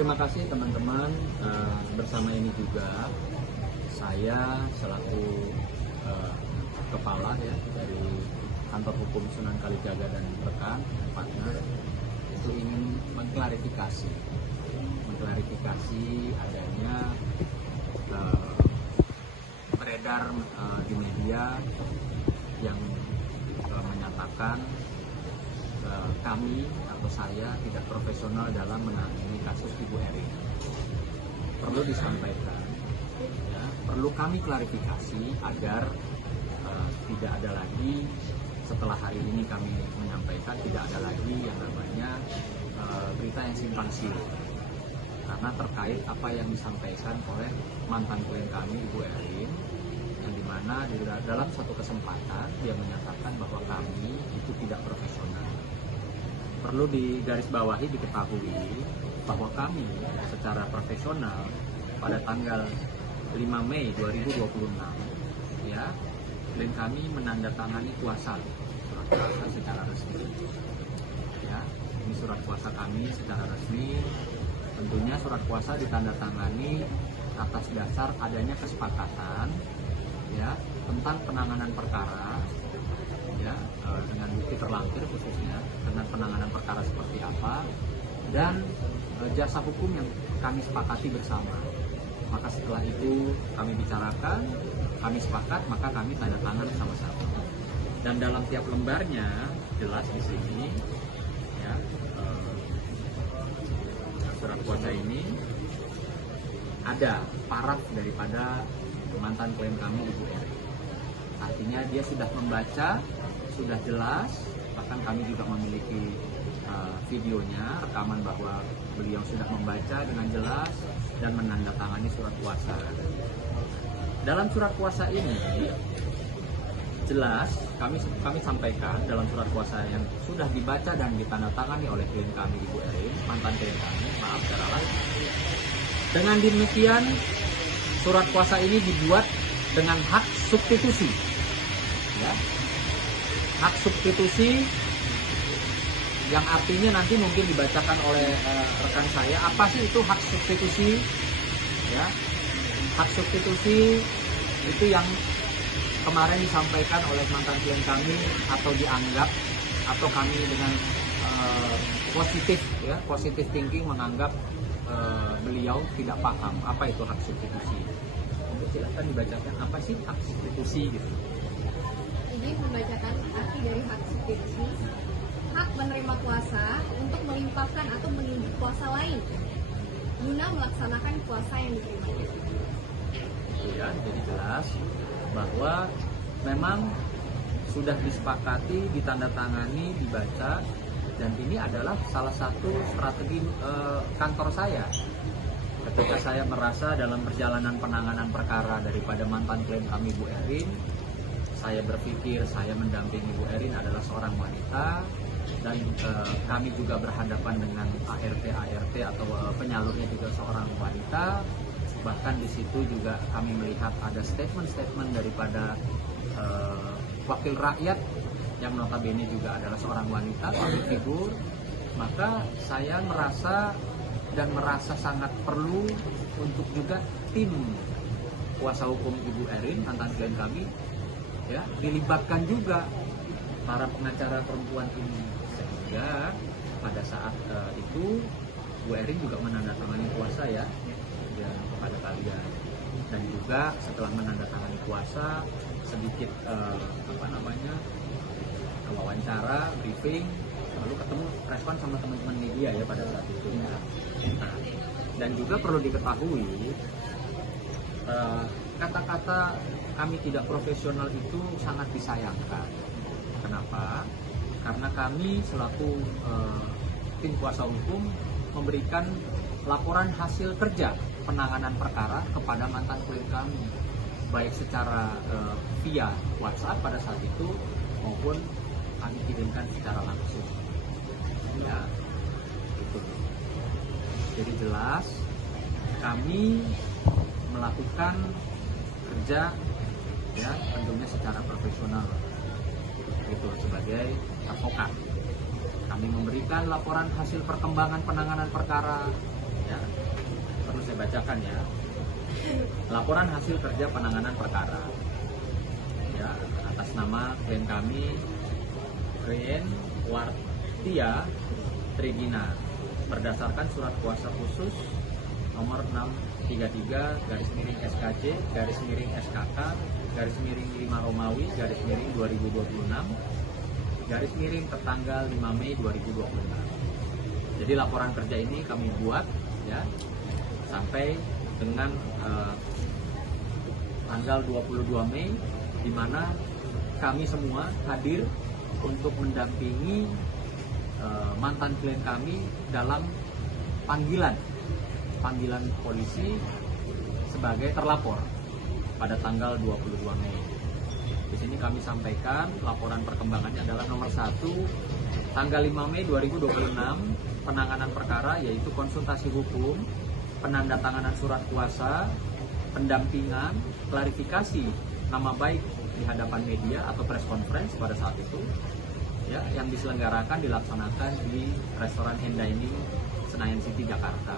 Terima kasih teman-teman. Bersama ini juga saya selaku kepala ya dari kantor hukum Sunan Kalijaga dan rekan dan partner itu ingin mengklarifikasi adanya beredar di media yang menyatakan kami atau saya tidak profesional dalam menangani kasus Ibu Erin. Perlu disampaikan, ya, perlu kami klarifikasi agar tidak ada lagi setelah hari ini kami menyampaikan tidak ada lagi yang namanya berita yang simpang siur. Karena terkait apa yang disampaikan oleh mantan klien kami Ibu Erin, yang dimana dalam suatu kesempatan dia menyatakan bahwa kami itu tidak profesional. Perlu digarisbawahi, diketahui bahwa kami secara profesional pada tanggal 5 Mei 2026 ya, klien kami menandatangani surat kuasa secara resmi. Ya, ini surat kuasa kami secara resmi. Tentunya surat kuasa ditandatangani atas dasar adanya kesepakatan ya tentang penanganan perkara ya dengan bukti terlampir khususnya dengan penanganan perkara seperti apa dan jasa hukum yang kami sepakati bersama. Maka setelah itu kami bicarakan, kami sepakat, maka kami tanda tangan sama-sama. Dan dalam tiap lembarnya jelas di sini ya surat kuasa ini ada paraf daripada mantan klien kami Ibu Erin. Artinya dia sudah membaca, sudah jelas, bahkan kami juga memiliki videonya, rekaman bahwa beliau sudah membaca dengan jelas dan menandatangani surat kuasa. Dalam surat kuasa ini jelas kami sampaikan dalam surat kuasa yang sudah dibaca dan ditandatangani oleh klien kami Ibu Erin, mantan klien kami, maaf secara lain. Dengan demikian surat kuasa ini dibuat dengan hak substitusi. Ya. Hak substitusi yang artinya nanti mungkin dibacakan oleh rekan saya. Apa sih itu hak substitusi? Ya. Hak substitusi itu yang kemarin disampaikan oleh mantan klien kami atau dianggap atau kami dengan positif thinking menganggap beliau tidak paham apa itu hak substitusi. Untuk silakan dibacakan apa sih hak substitusi gitu. Ini membacakan arti dari hak substitusi: hak menerima kuasa untuk melimpahkan atau menunjuk kuasa lain guna melaksanakan kuasa yang diterimanya. Ya, jadi jelas bahwa memang sudah disepakati, ditandatangani, dibaca, dan ini adalah salah satu strategi kantor saya. Ketika saya merasa dalam perjalanan penanganan perkara daripada mantan klien kami Bu Erin, saya berpikir saya mendampingi Bu Erin adalah seorang wanita dan kami juga berhadapan dengan ART atau penyalurnya juga seorang wanita. Bahkan di situ juga kami melihat ada statement daripada wakil rakyat yang notabene juga adalah seorang wanita, public figur. Maka saya merasa sangat perlu untuk juga tim kuasa hukum Ibu Erin, mantan klien kami, ya, dilibatkan juga para pengacara perempuan ini, sehingga pada saat itu Bu Erin juga menandatangani kuasa ya kepada kalian, dan juga setelah menandatangani kuasa sedikit wawancara, briefing, lalu ketemu respon sama teman-teman media ya pada saat itu. Nah, dan juga perlu diketahui kata-kata kami tidak profesional itu sangat disayangkan. Kenapa? Karena kami selaku tim kuasa hukum memberikan laporan hasil kerja penanganan perkara kepada mantan klien kami, baik secara via WhatsApp pada saat itu maupun kami kirimkan secara langsung. Ya, itu. Jadi jelas kami melakukan kerja ya tentunya secara profesional itu sebagai advokat. Kami memberikan laporan hasil perkembangan penanganan perkara Ya, perlu saya bacakan ya. Laporan hasil kerja penanganan perkara. Ya, atas nama klien kami Rien Wartia Trigina berdasarkan surat kuasa khusus nomor 633/SKJ/SKK/5 Romawi /2026 tertanggal 5 Mei 2026. Jadi laporan kerja ini kami buat ya sampai dengan tanggal 22 Mei, di mana kami semua hadir untuk mendampingi mantan klien kami dalam panggilan polisi sebagai terlapor pada tanggal 22 Mei. Di sini kami sampaikan laporan perkembangannya adalah nomor 1, tanggal 5 Mei 2026, penanganan perkara yaitu konsultasi hukum, penandatanganan surat kuasa, pendampingan, klarifikasi nama baik di hadapan media atau press conference pada saat itu, ya, yang diselenggarakan dilaksanakan di restoran and dining Senayan City, Jakarta.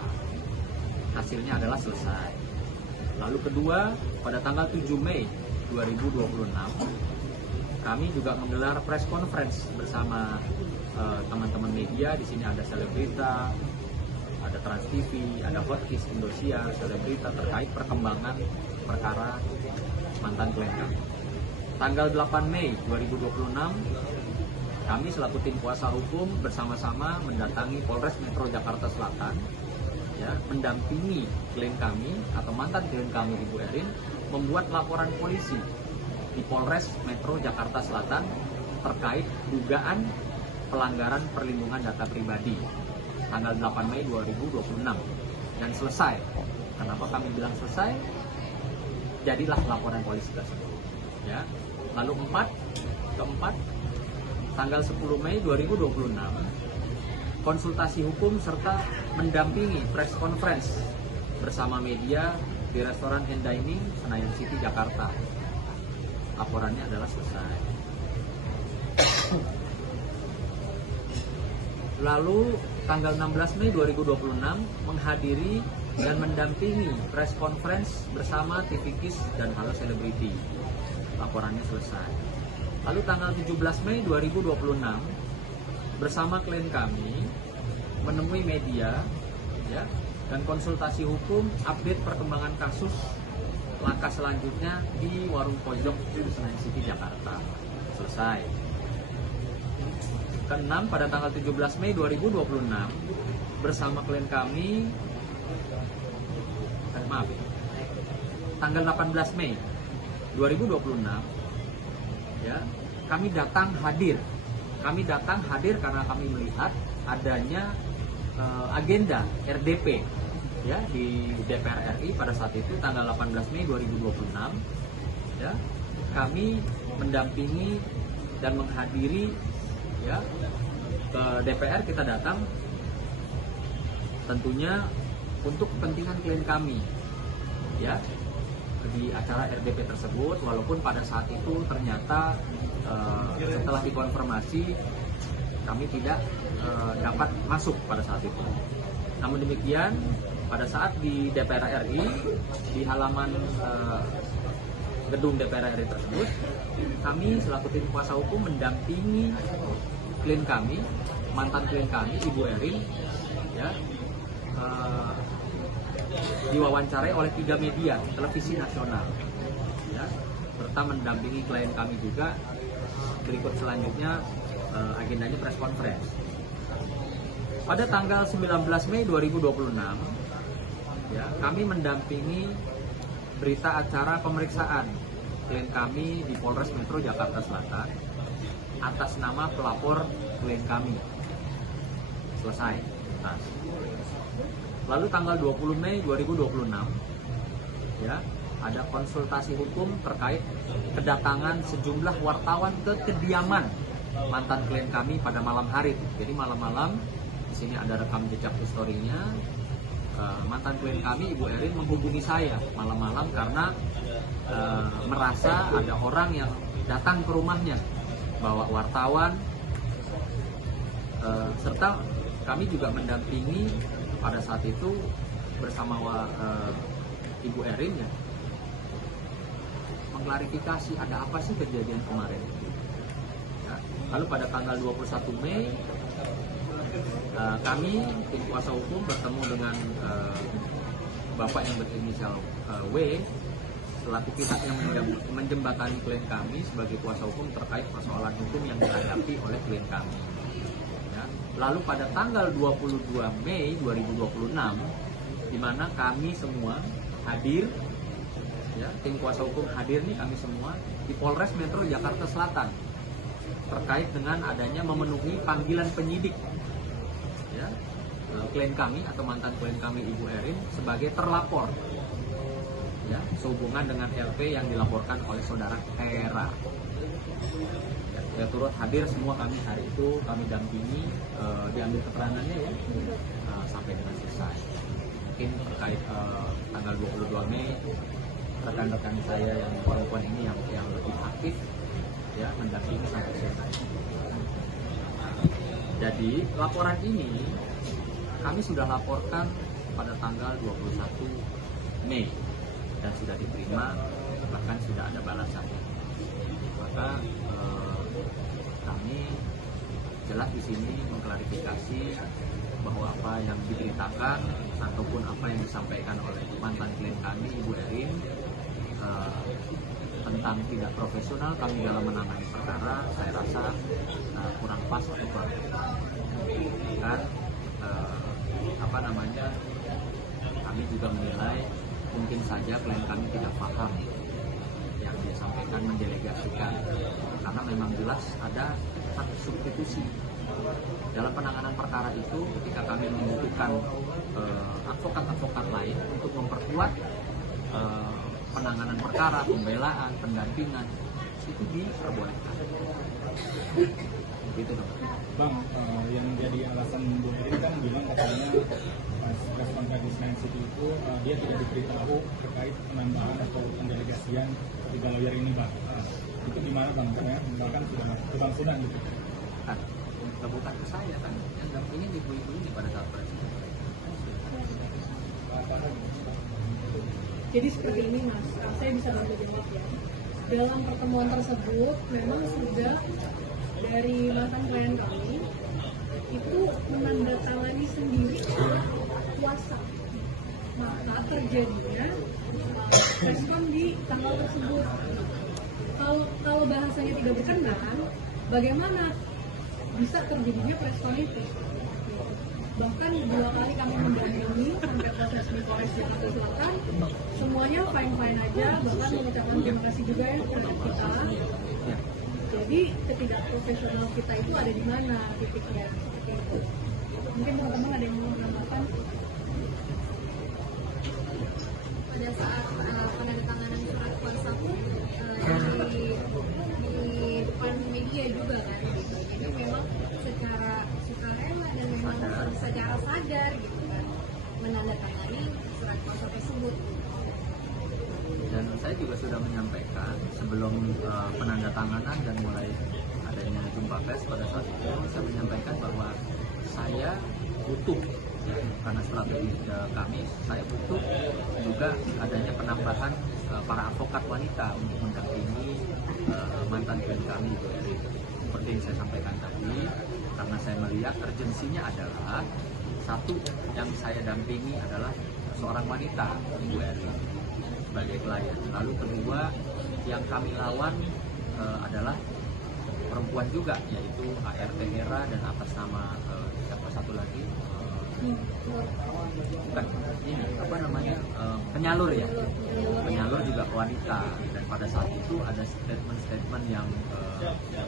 Hasilnya adalah selesai. Lalu kedua, pada tanggal 7 Mei 2026, kami juga menggelar press conference bersama teman-teman media. Di sini ada Selebrita, ada Trans TV, ada Podcast Indosiar, Selebrita terkait perkembangan perkara mantan klien kami. Tanggal 8 Mei 2026, kami selaku tim kuasa hukum bersama-sama mendatangi Polres Metro Jakarta Selatan, ya, mendampingi klien kami atau mantan klien kami Ibu Erin membuat laporan polisi di Polres Metro Jakarta Selatan terkait dugaan pelanggaran perlindungan data pribadi tanggal 8 Mei 2026 dan selesai. Kenapa kami bilang selesai? Jadilah laporan polisi tersebut. Ya. Lalu keempat, tanggal 10 Mei 2026, konsultasi hukum serta mendampingi press conference bersama media di restoran and dining Senayan City, Jakarta. Laporannya adalah selesai. Lalu tanggal 16 Mei 2026 menghadiri dan mendampingi press conference bersama TVKIS dan Halo Selebriti. Laporannya selesai. Lalu tanggal 17 Mei 2026 bersama klien kami menemui media, ya, dan konsultasi hukum update perkembangan kasus langkah selanjutnya di warung pojok di Senayan City, Jakarta. Selesai. Keenam, pada tanggal 17 Mei 2026 bersama klien kami tanggal 18 Mei 2026, ya, kami datang hadir karena kami melihat adanya agenda RDP, ya, di DPR RI pada saat itu tanggal 18 Mei 2026, ya, kami mendampingi dan menghadiri, ya, ke DPR. Kita datang tentunya untuk kepentingan klien kami, ya, di acara RDP tersebut, walaupun pada saat itu ternyata setelah dikonfirmasi kami tidak dapat masuk pada saat itu. Namun demikian, pada saat di DPR RI, di halaman gedung DPR RI tersebut, kami selaku tim kuasa hukum mendampingi klien kami, mantan klien kami Ibu Erin, ya, diwawancarai oleh 3 media televisi nasional, ya, serta mendampingi klien kami juga. Berikut selanjutnya agendanya press conference. Pada tanggal 19 Mei 2026, ya, kami mendampingi berita acara pemeriksaan klien kami di Polres Metro Jakarta Selatan atas nama pelapor klien kami. Selesai. Nah, lalu tanggal 20 Mei 2026, ya, ada konsultasi hukum terkait kedatangan sejumlah wartawan ke kediaman mantan klien kami pada malam hari. Jadi malam-malam, di sini ada rekam jejak historinya. Mantan klien kami Ibu Erin menghubungi saya malam-malam karena merasa ada orang yang datang ke rumahnya bawa wartawan, serta kami juga mendampingi pada saat itu bersama Ibu Erin ya, mengklarifikasi ada apa sih kejadian kemarin. Ya, lalu pada tanggal 21 Mei kami tim kuasa hukum bertemu dengan Bapak yang berinisial W selaku pihak yang menjembatani klien kami sebagai kuasa hukum terkait persoalan hukum yang dihadapi oleh klien kami. Ya. Lalu pada tanggal 22 Mei 2026, di mana kami semua hadir, ya, tim kuasa hukum hadir nih kami semua di Polres Metro Jakarta Selatan terkait dengan adanya memenuhi panggilan penyidik, ya, klien kami atau mantan klien kami Ibu Erin sebagai terlapor, ya, sehubungan dengan LP yang dilaporkan oleh saudara Hera. Ya, turut hadir semua kami hari itu, kami dampingi, diambil keterangannya ya, sampai dengan selesai. Mungkin terkait tanggal 22 Mei rekan-rekan saya yang perempuan ini yang lebih aktif ya mendampingi sampai selesai. Jadi laporan ini kami sudah laporkan pada tanggal 21 Mei dan sudah diterima, bahkan sudah ada balasannya. Maka kami jelas di sini mengklarifikasi bahwa apa yang diberitakan ataupun apa yang disampaikan oleh mantan klien kami Ibu Erin tentang tidak profesional kami dalam menangani perkara, saya rasa kurang pas atau kurang tepat. Kan kami juga menilai mungkin saja klien kami tidak paham yang dia sampaikan, mendelegasikan, karena memang jelas ada hak substitusi. Dalam penanganan perkara itu, ketika kami membutuhkan advokat-advokat lain untuk memperkuat penanganan perkara, pembelaan, pendampingan, itu diperbolehkan. Gitu dong. Bang, yang jadi alasan Bu Erin kan bilang katanya respon Kadismensi itu dia tidak diberitahu terkait penambahan atau pendelegasian tiga lawyer ini, Bang. Itu gimana, Bang? Karena bahkan sudah gitu. Kan, bukan ke saya kan, yang dampingin ibu-ibu ini pada saat presiden. Jadi seperti ini Mas, saya bisa bantu jawab ya. Dalam pertemuan tersebut memang sudah dari mantan klien kami itu menandatangani sendiri kuasa, maka terjadinya respon di tanggal tersebut. Kalau bahasanya tidak berkenan, bagaimana bisa terjadinya preskon itu? Bahkan 2 kali kami mendampingi sampai proses di Polres Jakarta Selatan, semuanya fine-fine aja, bahkan mengucapkan terima kasih juga ya kepada kita. Jadi ketidakprofesional kita itu ada di mana titiknya? Mungkin teman-teman ada yang mau menambahkan? Pada saat penandatanganan surat kuasa pun di depan media juga kan gitu. Jadi memang secara sukarela dan memang secara sadar gitu kan menandatangani surat kuasa tersebut. Dan saya juga sudah menyampaikan sebelum penandatanganan dan mulai adanya jumpa pers pada saat itu, saya menyampaikan bahwa saya butuh, ya, karena strategi kami, saya butuh juga adanya penambahan para advokat wanita untuk mendampingi mantan klien kami Ibu Erin. Seperti yang saya sampaikan tadi, karena saya melihat urgensinya adalah satu, yang saya dampingi adalah seorang wanita Ibu Erin sebagai klien. Lalu kedua, yang kami lawan adalah perempuan juga, yaitu ART Hera dan atas nama siapa satu lagi bukan ini apa namanya penyalur ya, penyalur juga wanita. Dan pada saat itu ada statement-statement yang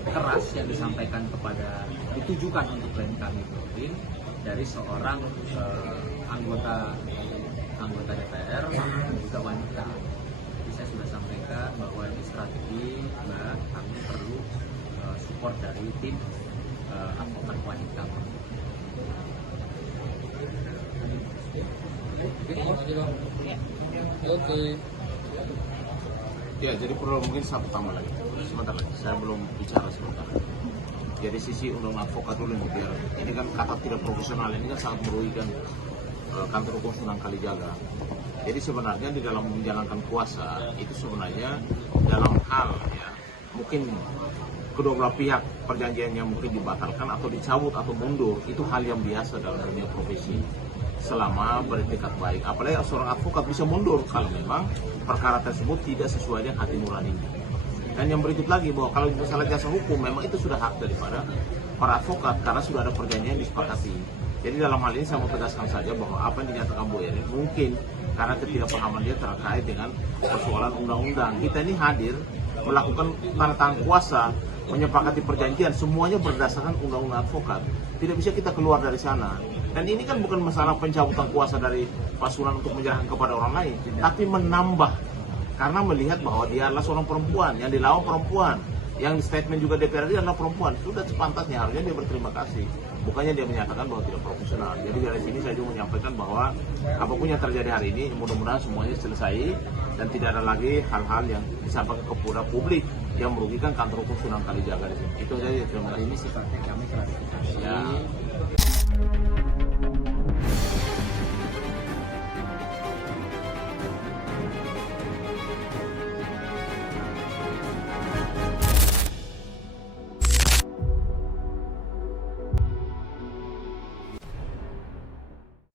keras yang disampaikan ditujukan untuk klien kami Erin dari seorang anggota DPR dan juga wanita. Jadi saya sudah sampaikan bahwa ini strategi, Mbak, kami perlu support dari tim advokat wanita. Oke. Ya, jadi perlu mungkin satu tambah lagi. Sebentar lagi, saya belum bicara sebentar. Dari sisi undang advokat dulu nih, biar ini kan kata tidak profesional ini kan sangat merugikan kantor hukum Sunan Kalijaga. Jadi sebenarnya di dalam menjalankan kuasa itu sebenarnya dalam hal ya mungkin kedua belah pihak perjanjiannya mungkin dibatalkan atau dicabut atau mundur, itu hal yang biasa dalam dunia profesi selama beretikat baik. Apalagi seorang advokat bisa mundur kalau memang perkara tersebut tidak sesuai dengan hati nuraninya. Dan yang berikut lagi bahwa kalau masalah jasa hukum memang itu sudah hak daripada para advokat karena sudah ada perjanjian yang disepakati. Jadi dalam hal ini saya mau tegaskan saja bahwa apa yang dinyatakan Bu Erin mungkin karena ketidakpahaman dia terkait dengan persoalan undang-undang. Kita ini hadir melakukan tanda tangan kuasa, menyepakati perjanjian, semuanya berdasarkan undang-undang advokat. Tidak bisa kita keluar dari sana. Dan ini kan bukan masalah pencabutan kuasa dari Pak Sunan untuk menyerahkan kepada orang lain, tapi menambah. Karena melihat bahwa dia adalah seorang perempuan, yang dilawan perempuan, yang statement juga DPRD adalah perempuan. Sudah sepantasnya harusnya dia berterima kasih. Bukannya dia menyatakan bahwa tidak profesional. Jadi dari sini saya juga menyampaikan bahwa apapun yang terjadi hari ini, mudah-mudahan semuanya selesai dan tidak ada lagi hal-hal yang disampaikan kepada publik yang merugikan kantor hukum Sunan Kalijaga di sini. Itu saja. Terima kasih. Ini sifatnya kami klarifikasi. Ya.